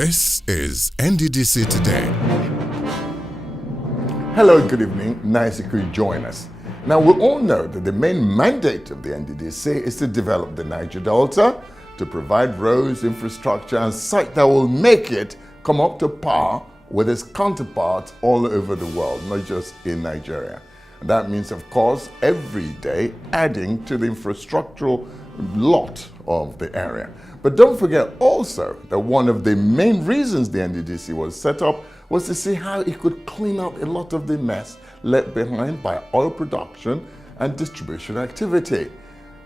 This is NDDC Today. Hello and good evening. Nice you could join us. Now, we all know that the main mandate of the NDDC is to develop the Niger Delta, to provide roads, infrastructure, and sites that will make it come up to par with its counterparts all over the world, not just in Nigeria. And that means, of course, every day adding to the infrastructural lot of the area. But don't forget also that one of the main reasons the NDDC was set up was to see how it could clean up a lot of the mess left behind by oil production and distribution activity.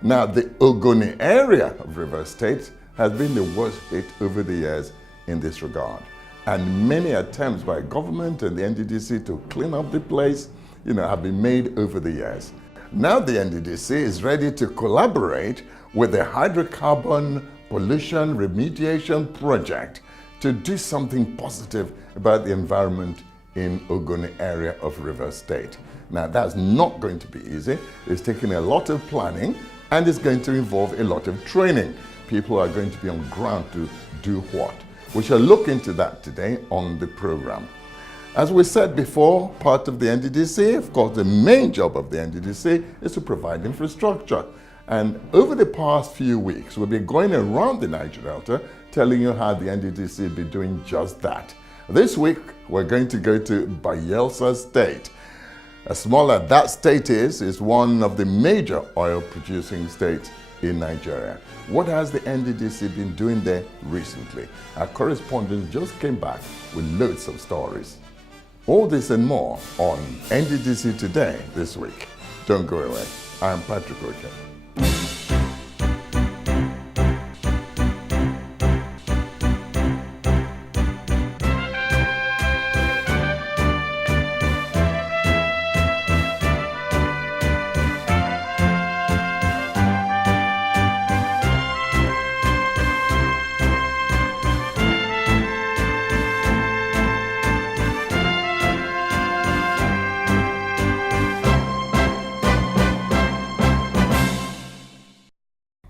Now, the Ogoni area of Rivers State has been the worst hit over the years in this regard. And many attempts by government and the NDDC to clean up the place, have been made over the years. Now the NDDC is ready to collaborate with the hydrocarbon pollution remediation project to do something positive about the environment in Ogoni area of Rivers State. Now that's not going to be easy. It's taking a lot of planning and it's going to involve a lot of training. People are going to be on ground to do what? We shall look into that today on the program. As we said before, part of the NDDC, of course, the main job of the NDDC is to provide infrastructure. And over the past few weeks, we'll be going around the Niger Delta telling you how the NDDC will be doing just that. This week, we're going to go to Bayelsa State. As small as that state is one of the major oil-producing states in Nigeria. What has the NDDC been doing there recently? Our correspondent just came back with loads of stories. All this and more on NDDC Today this week. Don't go away. I'm Patrick Ocha.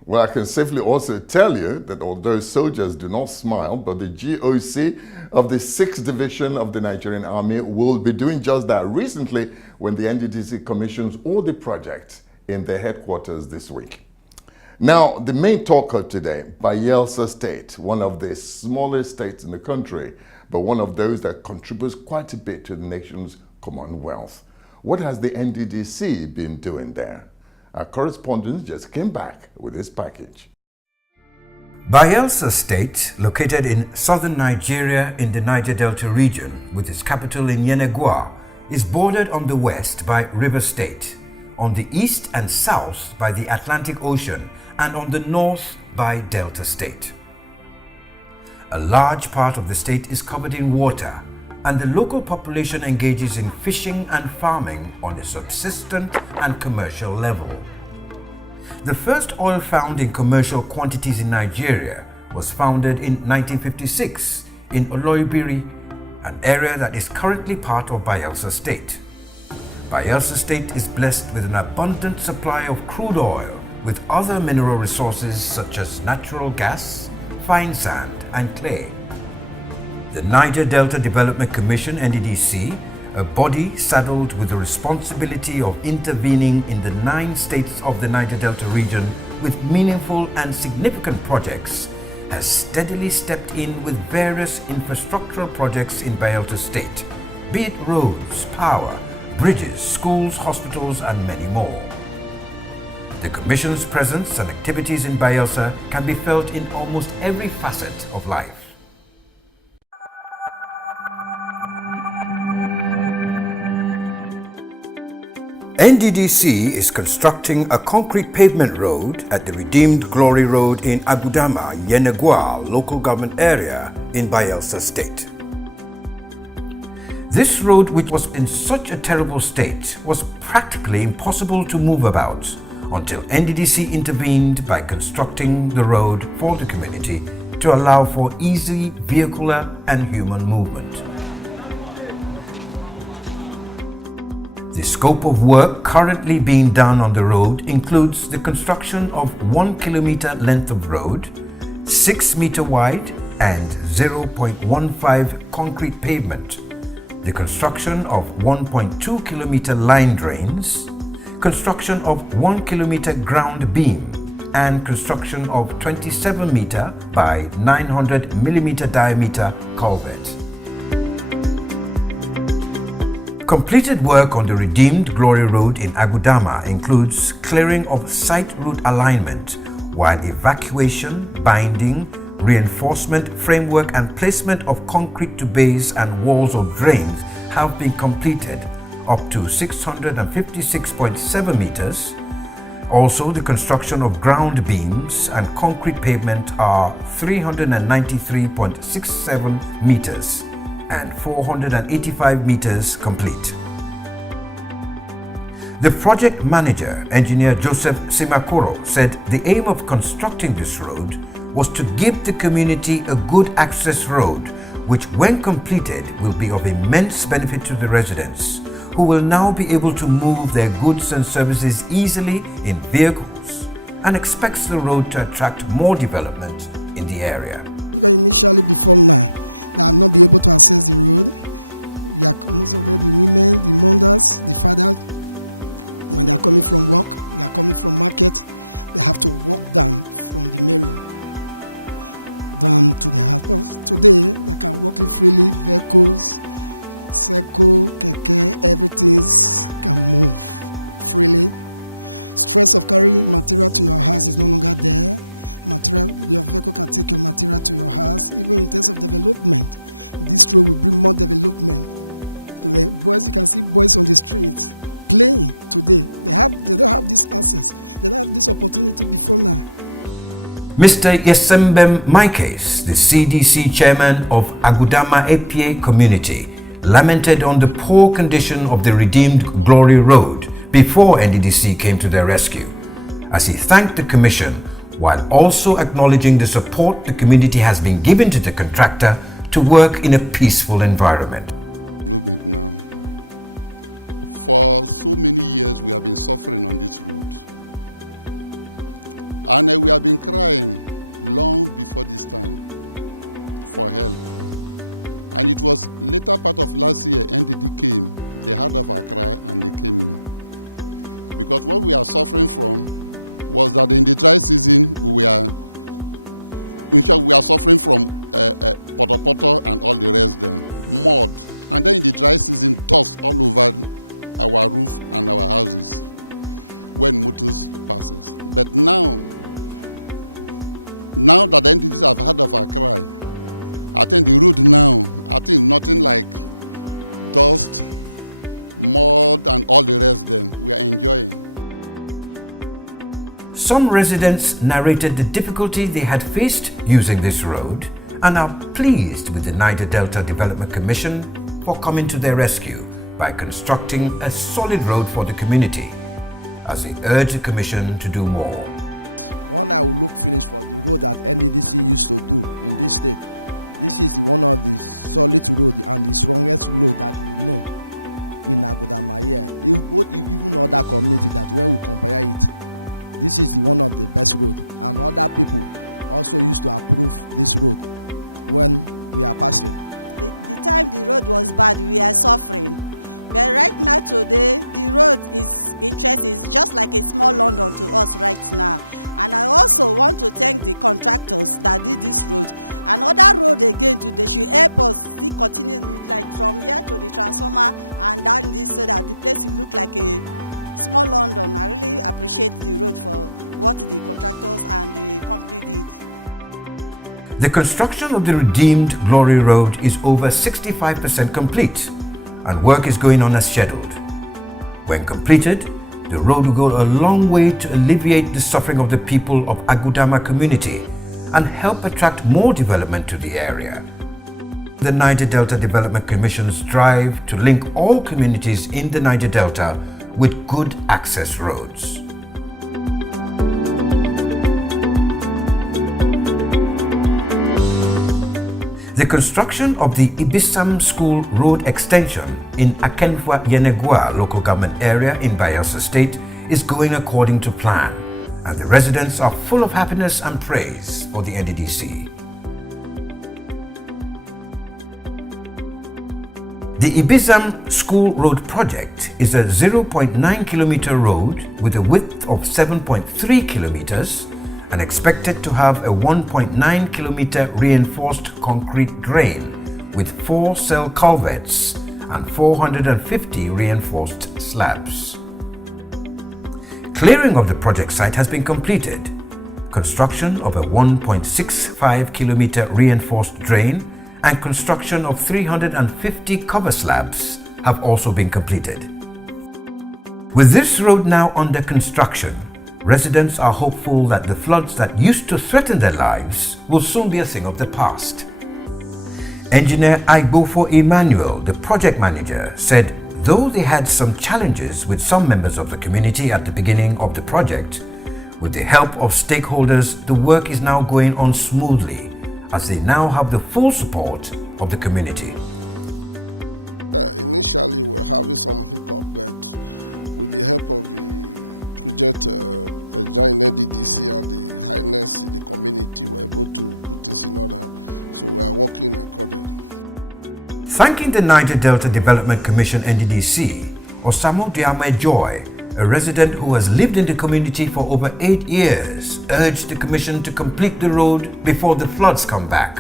Well, I can safely also tell you that although soldiers do not smile, but the GOC of the 6th Division of the Nigerian Army will be doing just that recently when the NDDC commissions all the projects in their headquarters this week. Now, the main talker today, Bayelsa State, one of the smallest states in the country, but one of those that contributes quite a bit to the nation's commonwealth. What has the NDDC been doing there? Our correspondent just came back with this package. Bayelsa State, located in southern Nigeria in the Niger Delta region, with its capital in Yenagoa, is bordered on the west by Rivers State, on the east and south by the Atlantic Ocean, and on the north by Delta State. A large part of the state is covered in water, and the local population engages in fishing and farming on a subsistent and commercial level. The first oil found in commercial quantities in Nigeria was founded in 1956 in Oloibiri, an area that is currently part of Bayelsa State. Bayelsa State is blessed with an abundant supply of crude oil with other mineral resources such as natural gas, fine sand and clay. The Niger Delta Development Commission, NDDC, a body saddled with the responsibility of intervening in the 9 states of the Niger Delta region with meaningful and significant projects, has steadily stepped in with various infrastructural projects in Bayelsa State, be it roads, power, bridges, schools, hospitals, and many more. The Commission's presence and activities in Bayelsa can be felt in almost every facet of life. NDDC is constructing a concrete pavement road at the Redeemed Glory Road in Agudama, Yenagoa local government area in Bayelsa State. This road, which was in such a terrible state, was practically impossible to move about until NDDC intervened by constructing the road for the community to allow for easy vehicular and human movement. The scope of work currently being done on the road includes the construction of 1 kilometer length of road, 6 meter wide and 0.15 concrete pavement, the construction of 1.2 kilometer line drains, construction of 1 kilometer ground beam, and construction of 27 meter by 900 millimeter diameter culvert. Completed work on the Redeemed Glory Road in Agudama includes clearing of site route alignment, while evacuation, binding, reinforcement, framework and placement of concrete to base and walls of drains have been completed up to 656.7 meters. Also, the construction of ground beams and concrete pavement are 393.67 meters and 485 meters complete. The project manager, Engineer Joseph Simakoro, said the aim of constructing this road was to give the community a good access road, which when completed will be of immense benefit to the residents, who will now be able to move their goods and services easily in vehicles, and expects the road to attract more development in the area. Initially, before now, they have not been able to access the road. Most of them, the women, the mothers, the fathers, when they are coming from work, they are coming from market, they have to walk down from the main road down to the house. Today, they can walk freely, vehicles, cycle, keke, everything can move freely. Stress of carrying material to your house is no longer there. Your vehicle can take your material to your house. Even in terms of development, this road will bring more development to the boys. You can see boys on the streets playing today. They don't have this access. They don't have this opportunity before now. Mr. Yesembem Maikes, the CDC chairman of Agudama APA community, lamented on the poor condition of the Redeemed Glory Road before NDDC came to their rescue, as he thanked the commission while also acknowledging the support the community has been given to the contractor to work in a peaceful environment. Movement now. For so many years we have been suffering on this road. And we have been crying long before this time for help. And it was later part of last year, NDD came. They heard of our cry and they came in. Because what we are suffering from was that in the dry season, we are suffering from poto and all the rest then, mud. And then in the dry season, dust all over our roof and our houses when motors passes. But now that the entities have heard of our cry, I think the road now, nothing like dust, mud and all the rest then, we are enjoying. Some residents narrated the difficulty they had faced using this road and are pleased with the Niger Delta Development Commission for coming to their rescue by constructing a solid road for the community, as they urge the commission to do more. One I will look finish for the road that NDDC used to do in this state. This is one of the solid road and the strongest road that we know in Agudama here. Even other community that when we compare it, this is one of the best road, and other people also used to approve this road when we are passing. The time the road was bad, we are suffering. But right now today, the road is interesting. It's just like a small London to us right now. And I also want to thank the contractors that did this road. Another road again today should help us see continue like from here to the transformer and down this so that the place will look like a small London. I really appreciate the road for what the contractors and the company did. The construction of the Redeemed Glory Road is over 65% complete and work is going on as scheduled. When completed, the road will go a long way to alleviate the suffering of the people of Agudama community and help attract more development to the area. The Niger Delta Development Commission's drive to link all communities in the Niger Delta with good access roads. The construction of the Ibisam School Road Extension in Akenfwa Yenegua local government area in Bayelsa State is going according to plan, and the residents are full of happiness and praise for the NDDC. The Ibizam School Road project is a 0.9 kilometer road with a width of 7.3 kilometers and expected to have a 1.9 kilometer reinforced concrete drain with 4 cell culverts and 450 reinforced slabs. Clearing of the project site has been completed. Construction of a 1.65 kilometer reinforced drain and construction of 350 cover slabs have also been completed. With this road now under construction, residents are hopeful that the floods that used to threaten their lives will soon be a thing of the past. Engineer Aigbofo Emmanuel, the project manager, said though they had some challenges with some members of the community at the beginning of the project, with the help of stakeholders, the work is now going on smoothly as they now have the full support of the community. Initially, we were having some hiccup, but with the help of the project giant NDDC and the highness in the community, we were able to put things in order. So we are working accordingly. Thanking the Niger Delta Development Commission NDDC, Osamo Diame Joy, a resident who has lived in the community for over 8 years, urged the commission to complete the road before the floods come back.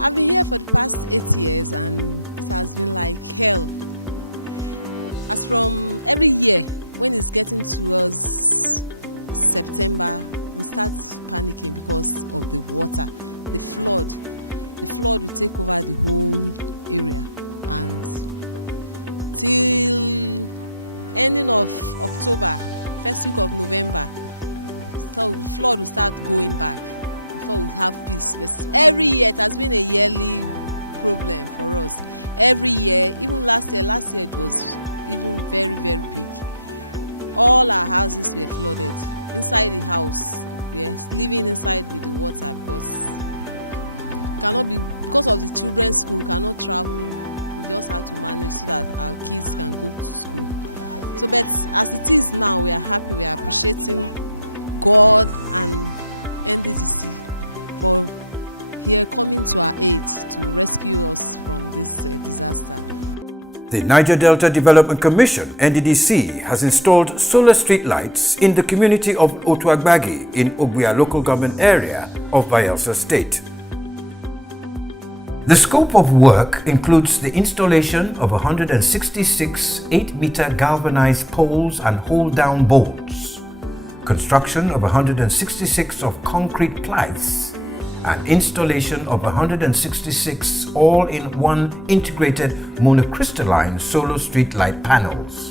I've been here for the past 8 years and it has been like hell. As from every year, when it's getting towards September, we start panicking because of the water, the flood. The flood will take over the whole area, and till ending of October, first week of November, so the flood will start going back before we have peace. But every year it has been a yearly problem for us. Every year, even last year it was even very, very big. All our houses were flooded. Inside the house, we are living inside with the water because of the children's school, cannot travel. We just have to manage so that our kids can go to school. So, but as it is now, we are happy. We are appreciating God and NDDC for here coming to our aid to rescue us from this disaster. The Niger Delta Development Commission, NDDC, has installed solar street lights in the community of Otuagbagi in Ogbia local government area of Bayelsa State. The scope of work includes the installation of 166 8-meter galvanized poles and hold-down bolts, construction of 166 of concrete plies, and installation of 166 all-in-one integrated monocrystalline solar street light panels.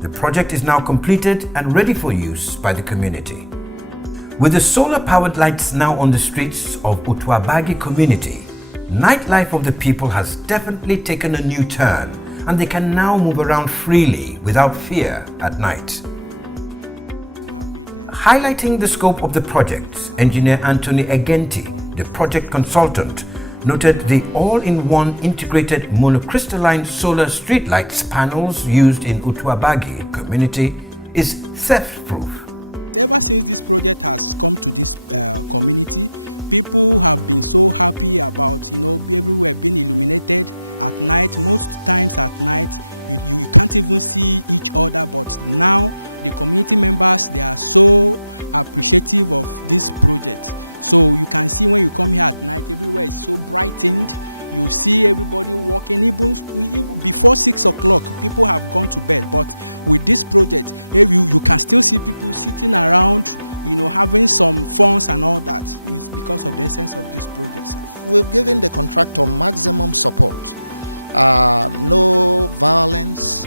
The project is now completed and ready for use by the community. With the solar-powered lights now on the streets of Otuagbagi community, nightlife of the people has definitely taken a new turn and they can now move around freely without fear at night. Highlighting the scope of the project, Engineer Anthony Egenti, the project consultant, noted the all-in-one integrated monocrystalline solar streetlights panels used in Otuagbagi community is theft-proof. Ever since this project has come to this community, people have been so happy about, everywhere being illuminated at night. Most times at night, you can't even see each other, but now the community members, they are so appreciative of this project. So you can see when you come here at night, everywhere is so brightened. You see everybody walking, even before 6 o'clock, people have gone to bed. But with this project, you can still see people sitting around, having some fun and all that. It's because of the essence of this project, sir. We've given the contractor maximum support. No violence,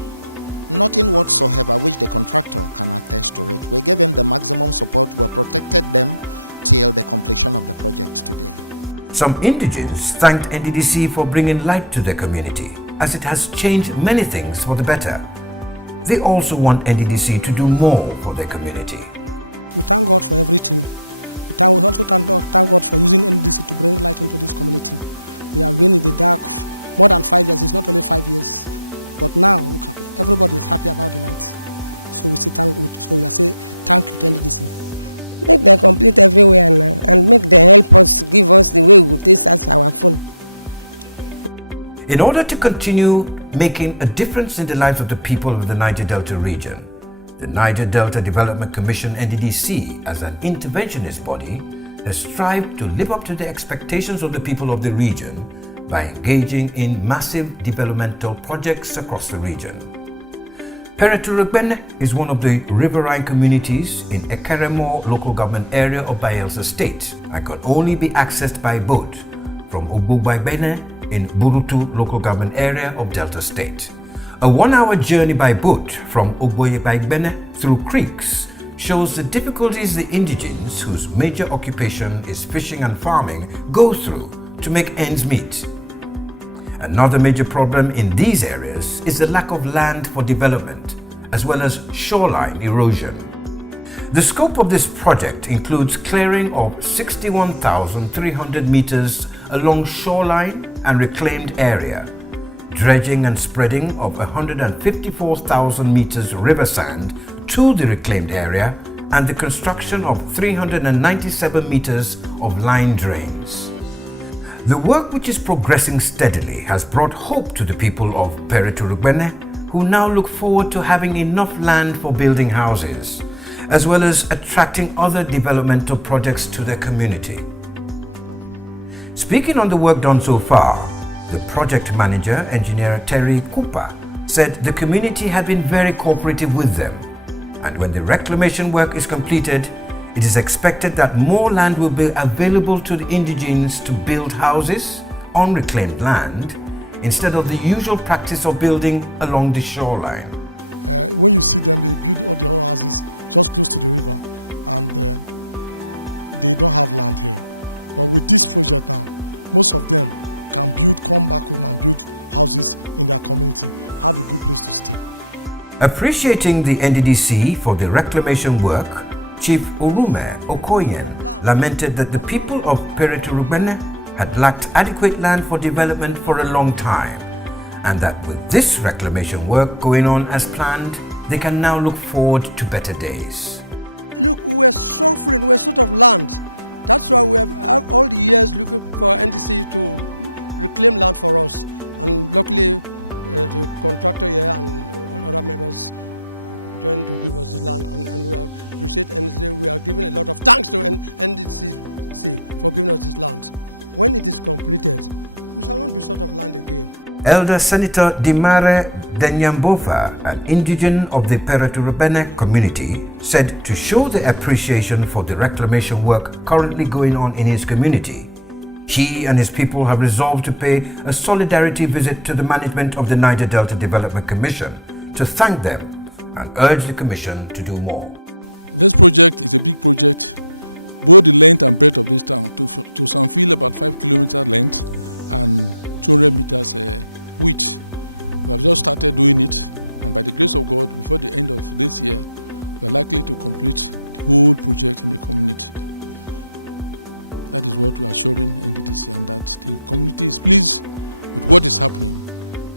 nothing whatsoever which the contractor can attest to it. We gave him the maximum support. We protected them till the completion of the project today. Some indigents thanked NDDC for bringing light to their community, as it has changed many things for the better. They also want NDDC to do more for their community. We thank God for everything. We also thank God for using NDDC to bring light into this community. We have been in the dark more than 5 years. It's not only 5 years, but now everybody is happy about the light. So we say thank you to NDDC. Make them complete everywhere now and make them help us, give us the way we will taste as our phone. In order to continue making a difference in the lives of the people of the Niger Delta region, the Niger Delta Development Commission NDDC, as an interventionist body, has strived to live up to the expectations of the people of the region by engaging in massive developmental projects across the region. Pereturugbene is one of the riverine communities in Ekeremo local government area of Bayelsa state and can only be accessed by boat from Ogbogbagbene in Burutu local government area of Delta state. A 1-hour journey by boat from Ogbogbagbene through creeks shows the difficulties the indigenes, whose major occupation is fishing and farming, go through to make ends meet. Another major problem in these areas is the lack of land for development, as well as shoreline erosion. The scope of this project includes clearing of 61,300 meters along shoreline and reclaimed area, dredging and spreading of 154,000 meters river sand to the reclaimed area, and the construction of 397 meters of line drains. The work, which is progressing steadily, has brought hope to the people of Pereturugbene, who now look forward to having enough land for building houses, as well as attracting other developmental projects to their community. Speaking on the work done so far, the project manager, engineer Terry Cooper, said the community had been very cooperative with them, and when the reclamation work is completed, it is expected that more land will be available to the indigenes to build houses on reclaimed land instead of the usual practice of building along the shoreline. When you see them, they build all their houses just close to the river, and they don't have land here. But with this project now, most of them can come back home and build houses in their community, have a good place to stay. Appreciating the NDDC for the reclamation work, Chief Orume Okoyen lamented that the people of Pereturugbene had lacked adequate land for development for a long time, and that with this reclamation work going on as planned, they can now look forward to better days. Look, we were suffering, we're short of land. That's why we have all the years looking for NDC to reclaim land for us. And luckily, the contractor here and all other members joined to give us the land, and we appreciate NDC. We are giving a lot of thanks to NDDC for giving us this land. When it is completed, we shall not be short of land again. Elder Senator Dimare Denyambofa, an indigene of the Pereturugbene community, said to show the appreciation for the reclamation work currently going on in his community, he and his people have resolved to pay a solidarity visit to the management of the Niger Delta Development Commission to thank them and urge the Commission to do more. This project is a big project, both the length and breadth of this town, to some feel about 5 kilometers length and 200 meters width. We have just started doing it, and by the grace of God, before the end of this year, we are likely to complete the whole project in the community. That is what we are showing NDDC, and that the community is pleased with what is happening.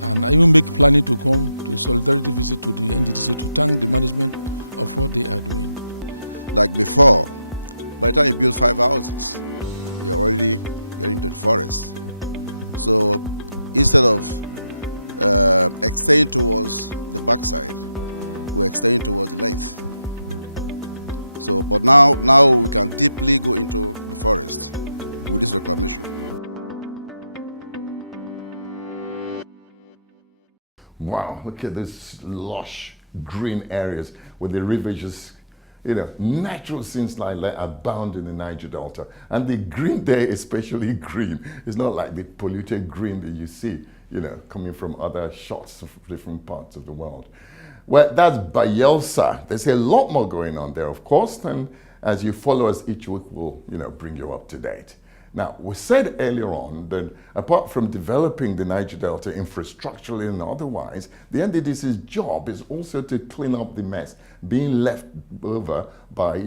And I even make planning to come to a solidarity visit to the NDDC to thank the management of what they are doing. Like before, by the time you build 5 houses, you're already getting to the forest. So instead of extending towards the backside, we're extending towards the length. So, but now we can deeply go into the forest with this reclamation. Wow, look at this lush green areas where the river just, natural scenes like that abound in the Niger Delta. And the green there, especially green, is not like the polluted green that you see, coming from other shots of different parts of the world. Well, that's Bayelsa. There's a lot more going on there, of course, and as you follow us each week, we'll, bring you up to date. Now, we said earlier on that apart from developing the Niger Delta infrastructurally and otherwise, the NDDC's job is also to clean up the mess being left over by,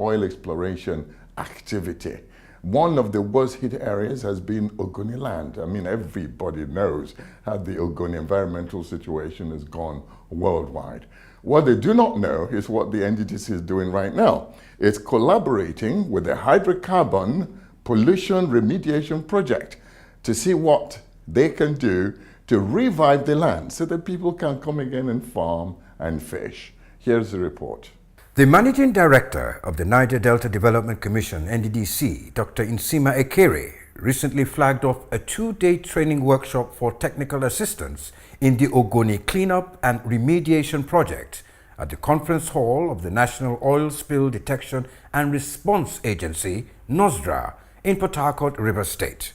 oil exploration activity. One of the worst hit areas has been Ogoni land. I mean, everybody knows how the Ogoni environmental situation has gone worldwide. What they do not know is what the NDDC is doing right now. It's collaborating with the hydrocarbon pollution remediation project to see what they can do to revive the land so that people can come again and farm and fish. Here's the report. The Managing Director of the Niger Delta Development Commission, NDDC, Dr. Nsima Ekere, recently flagged off a 2-day training workshop for technical assistance in the Ogoni Cleanup and Remediation Project at the Conference Hall of the National Oil Spill Detection and Response Agency, NOSDRA, in Port Harcourt, Rivers State.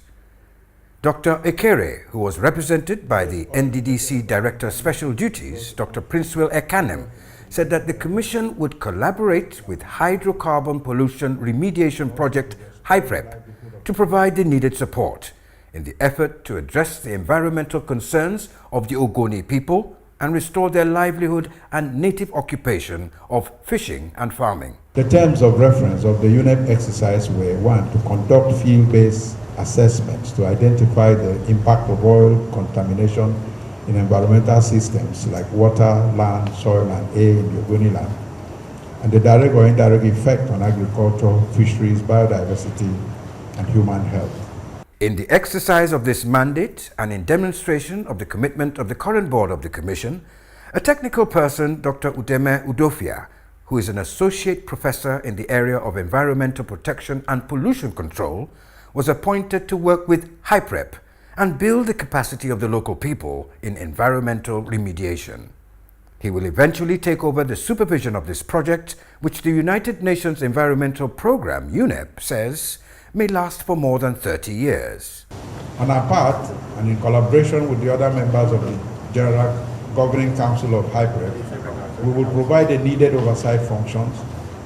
Dr. Ekere, who was represented by the NDDC Director Special Duties, Dr. Princewell Ekanem, said that the Commission would collaborate with Hydrocarbon Pollution Remediation Project, HYPREP, to provide the needed support in the effort to address the environmental concerns of the Ogoni people and restore their livelihood and native occupation of fishing and farming. The terms of reference of the UNEP exercise were: 1, to conduct field-based assessments to identify the impact of oil contamination in environmental systems like water, land, soil, and air in the Ogoni land, and the direct or indirect effect on agriculture, fisheries, biodiversity, and human health. In the exercise of this mandate and in demonstration of the commitment of the current board of the Commission, a technical person, Dr. Udeme Udofia, who is an associate professor in the area of environmental protection and pollution control, was appointed to work with HYPREP and build the capacity of the local people in environmental remediation. He will eventually take over the supervision of this project, which the United Nations Environmental Programme, UNEP, says may last for more than 30 years. On our part, and in collaboration with the other members of the General Governing Council of HYPREP, we will provide the needed oversight functions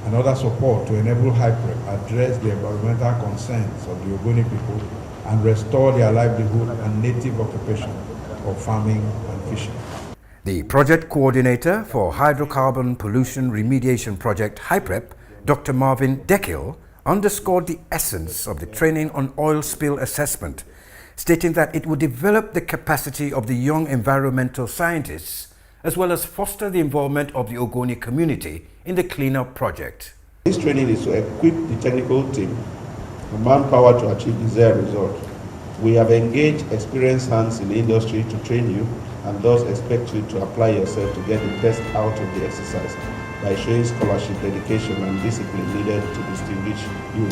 and other support to enable HYPREP address the environmental concerns of the Ogoni people and restore their livelihood and native occupation of farming and fishing. The project coordinator for Hydrocarbon Pollution Remediation Project, HYPREP, Dr. Marvin Dekil, underscored the essence of the training on oil spill assessment, stating that it would develop the capacity of the young environmental scientists as well as foster the involvement of the Ogoni community in the cleanup project. This training is to equip the technical team and manpower to achieve desired result. We have engaged experienced hands in the industry to train you and thus expect you to apply yourself to get the best out of the exercise by showing scholarship, dedication, and discipline needed to distinguish you.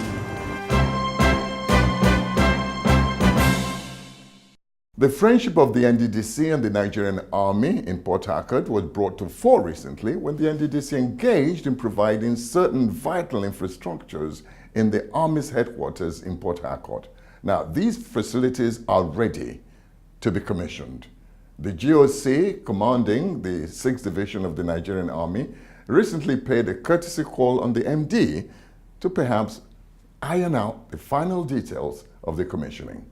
The friendship of the NDDC and the Nigerian Army in Port Harcourt was brought to fore recently when the NDDC engaged in providing certain vital infrastructures in the Army's headquarters in Port Harcourt. Now, these facilities are ready to be commissioned. The GOC, commanding the 6th Division of the Nigerian Army, recently paid a courtesy call on the MD to perhaps iron out the final details of the commissioning.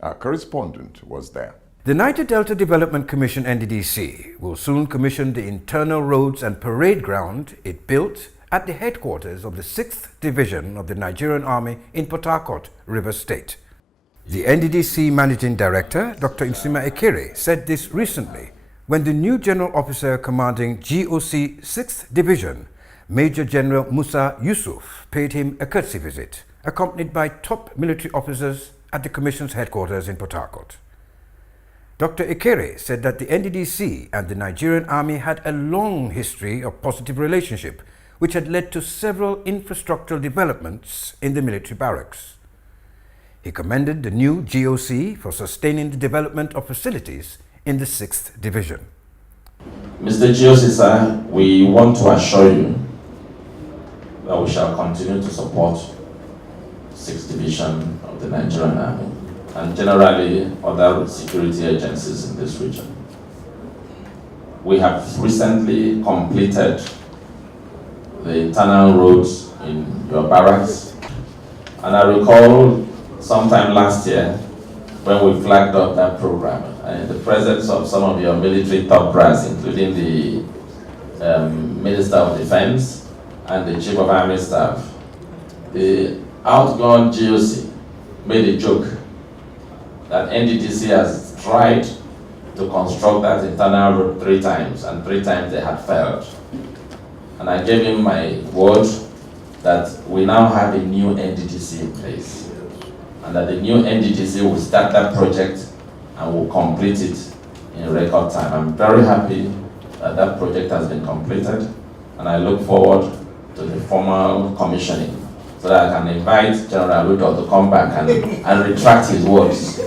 Our correspondent was there. The Niger Delta Development Commission, NDDC, will soon commission the internal roads and parade ground it built at the headquarters of the 6th Division of the Nigerian Army in Port Harcourt, Rivers State. The NDDC Managing Director, Dr. Nsima Ekere, said this recently when the new General Officer commanding GOC 6th Division, Major General Musa Yusuf, paid him a courtesy visit, accompanied by top military officers at the Commission's headquarters in Port Harcourt. Dr. Ekere said that the NDDC and the Nigerian Army had a long history of positive relationship, which had led to several infrastructural developments in the military barracks. He commended the new GOC for sustaining the development of facilities in the 6th Division. Mr. GOC, sir, we want to assure you that we shall continue to support 6th Division of the Nigerian Army and generally other security agencies in this region. We have recently completed the internal roads in your barracks, and I recall sometime last year when we flagged up that program and in the presence of some of your military top brass, including the Minister of Defense and the Chief of Army Staff, the outgone GOC made a joke that NDDC has tried to construct that internal road 3 times and 3 times they had failed. And I gave him my word that we now have a new NDDC in place and that the new NDDC will start that project and we'll complete it in record time. I'm very happy that that project has been completed, and I look forward to the formal commissioning so that I can invite General Ruto to come back and retract his words.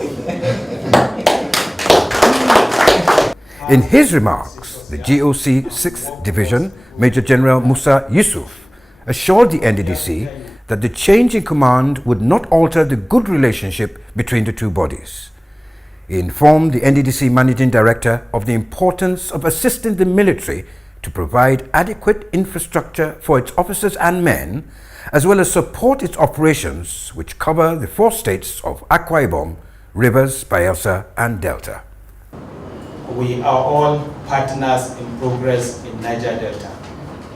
In his remarks, the GOC 6th Division, Major General Musa Yusuf, assured the NDDC that the change in command would not alter the good relationship between the two bodies. He informed the NDDC Managing Director of the importance of assisting the military to provide adequate infrastructure for its officers and men, as well as support its operations, which cover the 4 states of Akwa Ibom, Rivers, Bayelsa, and Delta. We are all partners in progress in Niger Delta.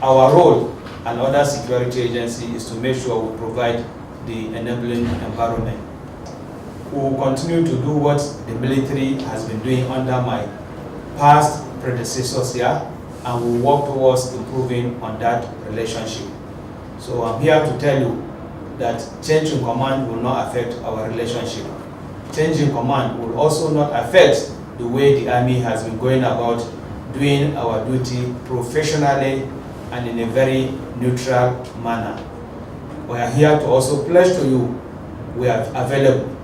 Our role and other security agency is to make sure we provide the enabling environment. We will continue to do what the military has been doing under my past predecessors here, and we will work towards improving on that relationship. So I'm here to tell you that change in command will not affect our relationship. Change in command will also not affect the way the army has been going about doing our duty professionally and in a very neutral manner. We are here to also pledge to you we are available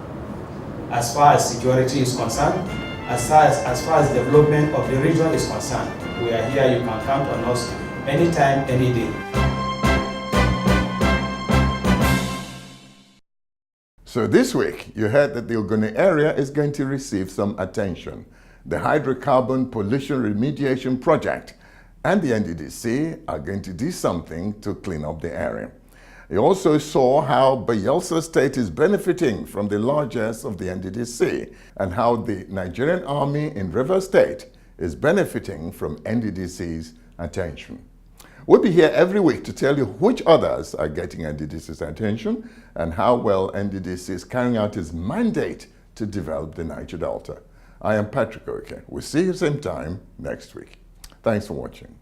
as far as security is concerned, as far as development of the region is concerned. We are here, you can count on us anytime, any day. So this week, you heard that the Ogoni area is going to receive some attention. The hydrocarbon pollution remediation project and the NDDC are going to do something to clean up the area. You also saw how Bayelsa State is benefiting from the largesse of the NDDC and how the Nigerian Army in Rivers State is benefiting from NDDC's attention. We'll be here every week to tell you which others are getting NDDC's attention and how well NDDC is carrying out its mandate to develop the Niger Delta. I am Patrick Oke. We'll see you same time next week. Thanks for watching.